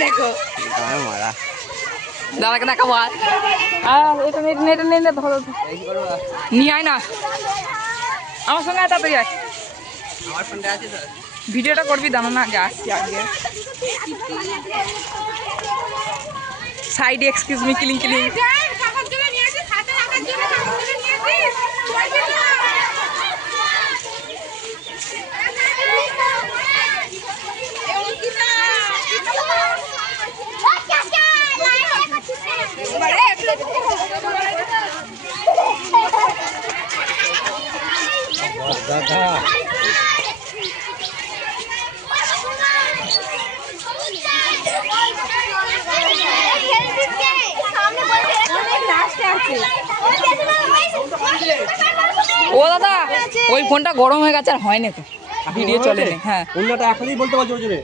দেখো মারা দাদাকে দেখাবো এটা নেই ধরো নিয়ে আয় না আমার সঙ্গে আয় তাড়াতাড়ি আয় আমার ফোনটা আছে তো ভিডিওটা করবি দাঁড়া না আগে আসছি আগে side excuse me killing killing দাদা ও দাদা ওই ফোনটা গরম হয়ে গেছে আর হয় না তো ভিডিও চলে না হ্যাঁ অন্যটা এখনই বলতে পারছো জোরে